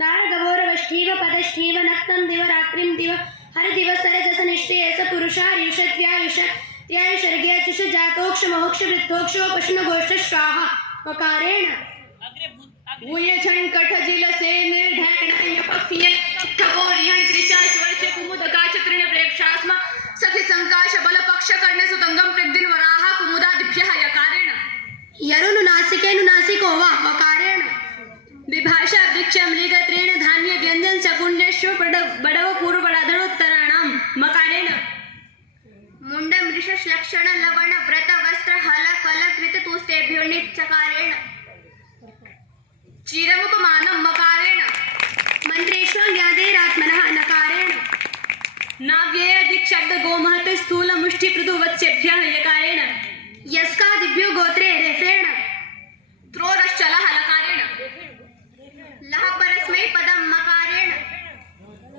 दारगभोरवष्ठीव पदष्ठीव नक्तं दिव रात्रिं दिव हर दिवसरे जस निष्ठेयस पुरुषार्युषत्यायुष त्यायुषर्ग्यचुष जातोक्ष मोक्ष वृद्धोक्ष पश्न गोष्ठ स्वाहा वकारेण भूय छण कठ जिल से निर्ढकणय पक्षीय ठगोरियण त्रिचार स्वर्च कुमुदका चत्रिण प्रेक्षास्म सखि संकाश बल पक्ष करणे सुतंगम प्रदिन वराह कुमुदादिभ्यः यकारेण यरुनुनासिकेनु नासिको वा वकारेण विभाषा वृक्ष मृग तृण धान्य व्यंजन शकुण्डेश्व बडव पूर्व बडाधरोत्तराणाम मकारेण मुंड मृष लक्षण लवण व्रत वस्त्र हल कल कृत तुस्तेभ्यो निचकारेण चिरमुपमानं मकारेण मंत्रेष्वज्ञादेरात्मनः नकारेण नाव्यय दिक्शब्द गोमहत स्थूल मुष्टि पृथु वत्स्यभ्यः यकारेण यस्कादिभ्यो गोत्रे रेफेण त्रोरश्चलः लकारेण लह परस्मै पदं मकारेण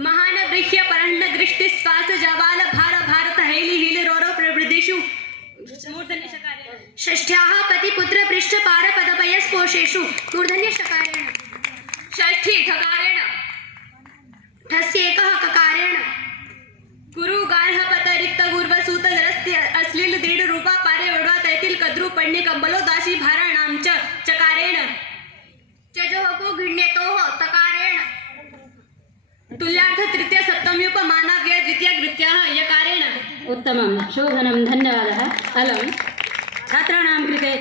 महान गृह्य परण्ड दृष्टि स्वास जवाल भार भारत हैली हिल रोरो प्रवृदिषु मूर्धन्य शकारेण षष्ठ्याः पति पुत्र पृष्ठ पार पदपय स्पोषेषु मूर्धन्य शकारेण षष्ठी ठकारेण ठस्येकः ककारेण गुरु गार्ह पत रिक्त गुर्व सूत रस्ति अश्लील दृढ़ रूपा पारे वडवा तैतिल कद्रु पण्य कंबलो दासी भाराणाम च चकारेण चजोको घिण्यतोः तकारेण तुल्यार्थ तृतीय सप्तम्युपमानाव्यय द्वितीय कृत्यः यकारेण उत्तमं शोभनं धन्यवादः। अलं छात्राणां कृते